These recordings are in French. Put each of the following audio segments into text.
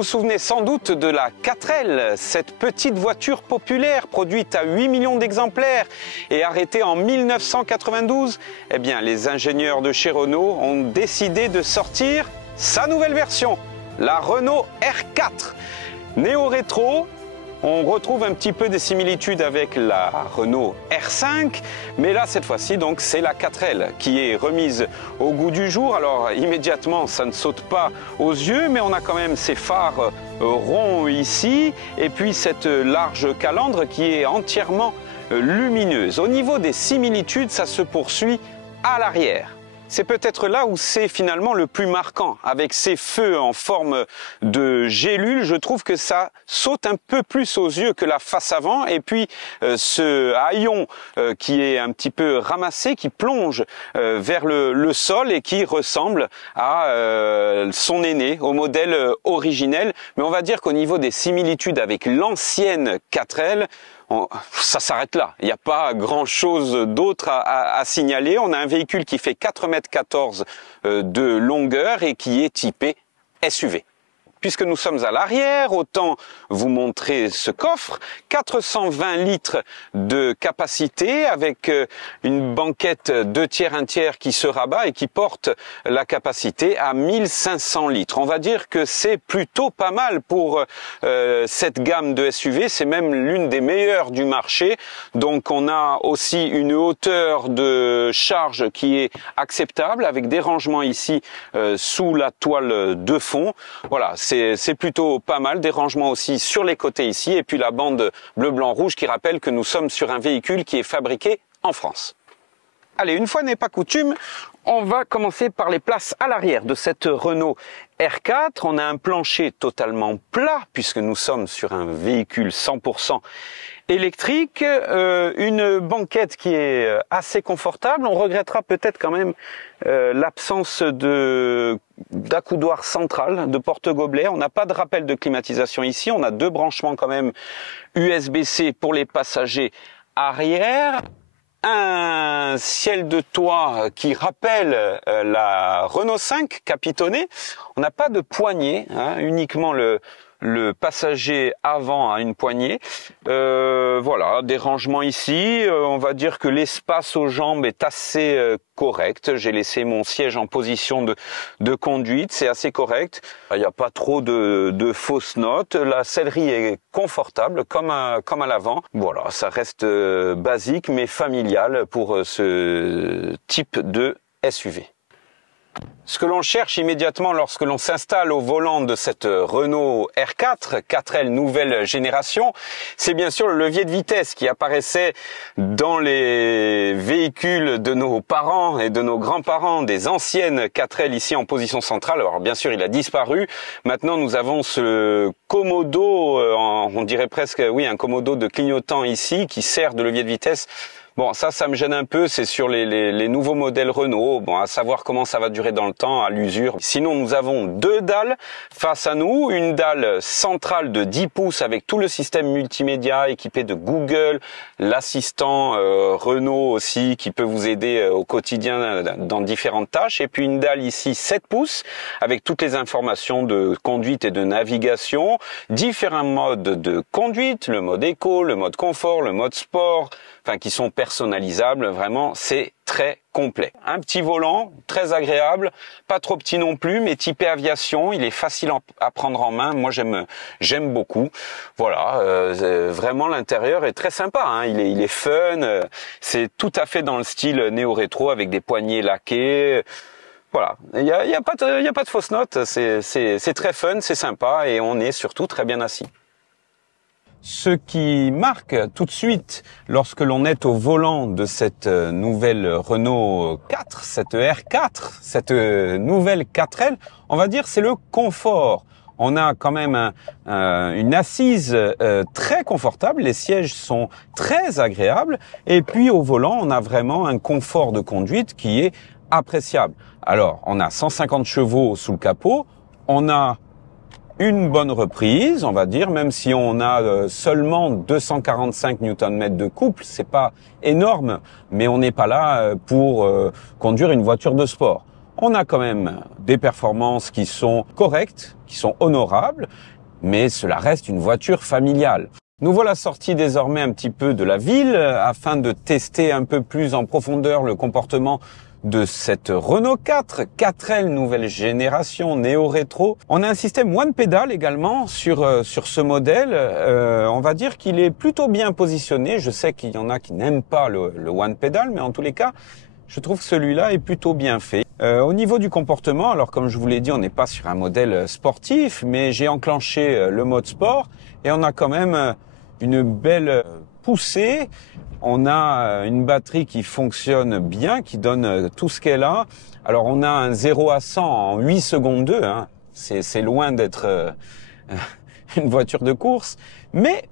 vous souvenez sans doute de la 4L, cette petite voiture populaire produite à 8 millions d'exemplaires et arrêtée en 1992. Eh bien, les ingénieurs de chez Renault ont décidé de sortir sa nouvelle version, la Renault R4. Néo-rétro, on retrouve un petit peu des similitudes avec la Renault R5, mais là, cette fois-ci, donc, c'est la 4L qui est remise au goût du jour. Alors, immédiatement, ça ne saute pas aux yeux, mais on a quand même ces phares ronds ici, et puis cette large calandre qui est entièrement lumineuse. Au niveau des similitudes, ça se poursuit à l'arrière. C'est peut-être là où c'est finalement le plus marquant. Avec ces feux en forme de gélule, je trouve que ça saute un peu plus aux yeux que la face avant. Et puis ce haillon qui est un petit peu ramassé, qui plonge vers le sol et qui ressemble à son aîné, au modèle originel. Mais on va dire qu'au niveau des similitudes avec l'ancienne 4L, ça s'arrête là. Il n'y a pas grand-chose d'autre à signaler. On a un véhicule qui fait 4,14 m de longueur et qui est typé SUV. Puisque nous sommes à l'arrière, autant vous montrer ce coffre. 420 litres de capacité avec une banquette 2 tiers, 1 tiers qui se rabat et qui porte la capacité à 1500 litres. On va dire que c'est plutôt pas mal pour cette gamme de SUV. C'est même l'une des meilleures du marché. Donc on a aussi une hauteur de charge qui est acceptable avec des rangements ici sous la toile de fond. Voilà. C'est plutôt pas mal, des rangements aussi sur les côtés ici, et puis la bande bleu-blanc-rouge qui rappelle que nous sommes sur un véhicule qui est fabriqué en France. Allez, une fois n'est pas coutume, on va commencer par les places à l'arrière de cette Renault R4. On a un plancher totalement plat, puisque nous sommes sur un véhicule 100% électrique, une banquette qui est assez confortable. On regrettera peut-être quand même l'absence d'accoudoir central, de porte-gobelet. On n'a pas de rappel de climatisation ici. On a 2 branchements quand même USB-C pour les passagers arrière. Un ciel de toit qui rappelle la Renault 5 capitonnée. On n'a pas de poignée, hein, uniquement le passager avant a une poignée. Voilà, des rangements ici. On va dire que l'espace aux jambes est assez correct. J'ai laissé mon siège en position de conduite, c'est assez correct. Il n'y a pas trop de fausses notes. La sellerie est confortable, comme à l'avant. Voilà, ça reste basique mais familial pour ce type de SUV. Ce que l'on cherche immédiatement lorsque l'on s'installe au volant de cette Renault R4, 4L nouvelle génération, c'est bien sûr le levier de vitesse qui apparaissait dans les véhicules de nos parents et de nos grands-parents, des anciennes 4L ici en position centrale. Alors bien sûr, il a disparu. Maintenant, nous avons ce commodo, on dirait presque, oui, un commodo de clignotant ici qui sert de levier de vitesse. Bon, ça me gêne un peu, c'est sur les nouveaux modèles Renault, bon, à savoir comment ça va durer dans le temps, à l'usure. Sinon, nous avons 2 dalles face à nous, une dalle centrale de 10 pouces avec tout le système multimédia équipé de Google, l'assistant Renault aussi qui peut vous aider au quotidien dans différentes tâches, et puis une dalle ici 7 pouces avec toutes les informations de conduite et de navigation, différents modes de conduite, le mode éco, le mode confort, le mode sport, enfin qui sont personnalisables, vraiment c'est très complet. Un petit volant, très agréable, pas trop petit non plus, mais typé aviation, il est facile à prendre en main, moi j'aime beaucoup. Voilà, vraiment l'intérieur est très sympa, hein. Il est fun, c'est tout à fait dans le style néo-rétro avec des poignées laquées. Voilà, il y a pas de fausse note, c'est très fun, c'est sympa et on est surtout très bien assis. Ce qui marque tout de suite lorsque l'on est au volant de cette nouvelle Renault 4, cette R4, cette nouvelle 4L, on va dire c'est le confort. On a quand même une assise très confortable, les sièges sont très agréables et puis au volant on a vraiment un confort de conduite qui est appréciable. Alors on a 150 chevaux sous le capot, on a une bonne reprise, on va dire, même si on a seulement 245 Nm de couple, c'est pas énorme, mais on n'est pas là pour conduire une voiture de sport. On a quand même des performances qui sont correctes, qui sont honorables, mais cela reste une voiture familiale. Nous voilà sortis désormais un petit peu de la ville afin de tester un peu plus en profondeur le comportement de cette Renault 4, 4L nouvelle génération néo-rétro. On a un système One Pedal également sur ce modèle. On va dire qu'il est plutôt bien positionné. Je sais qu'il y en a qui n'aiment pas le One Pedal, mais en tous les cas, je trouve que celui-là est plutôt bien fait. Au niveau du comportement, alors comme je vous l'ai dit, on n'est pas sur un modèle sportif, mais j'ai enclenché le mode sport et on a quand même une belle poussée. On a une batterie qui fonctionne bien, qui donne tout ce qu'elle a. Alors on a un 0 à 100 en 8 secondes 2, hein. C'est loin d'être une voiture de course, mais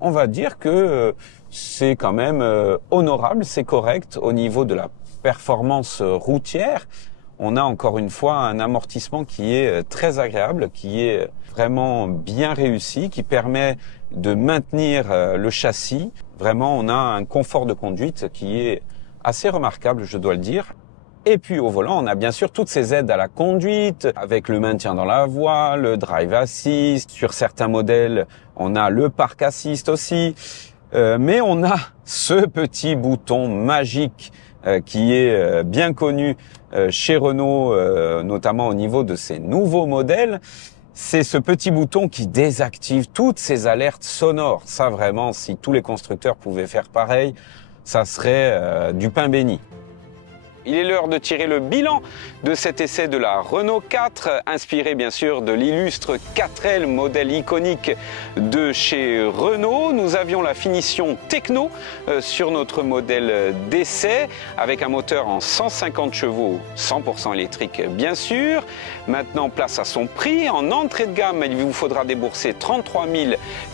on va dire que c'est quand même honorable, c'est correct au niveau de la performance routière. On a encore une fois un amortissement qui est très agréable, qui est vraiment bien réussi, qui permet de maintenir le châssis. Vraiment, on a un confort de conduite qui est assez remarquable, je dois le dire. Et puis au volant, on a bien sûr toutes ces aides à la conduite, avec le maintien dans la voie, le drive assist. Sur certains modèles, on a le park assist aussi. Mais on a ce petit bouton magique qui est bien connu chez Renault, notamment au niveau de ces nouveaux modèles. C'est ce petit bouton qui désactive toutes ces alertes sonores. Ça vraiment, si tous les constructeurs pouvaient faire pareil, ça serait du pain béni. Il est l'heure de tirer le bilan de cet essai de la Renault 4, inspiré bien sûr de l'illustre 4L, modèle iconique de chez Renault. Nous avions la finition techno sur notre modèle d'essai, avec un moteur en 150 chevaux, 100% électrique bien sûr. Maintenant, place à son prix. En entrée de gamme, il vous faudra débourser 33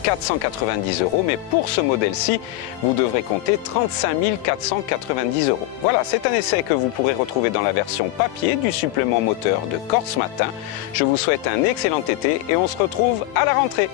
490 €, mais pour ce modèle-ci, vous devrez compter 35 490 €. Voilà, c'est un essai que vous pourrez retrouver dans la version papier du supplément moteur de Corse Matin. Je vous souhaite un excellent été et on se retrouve à la rentrée.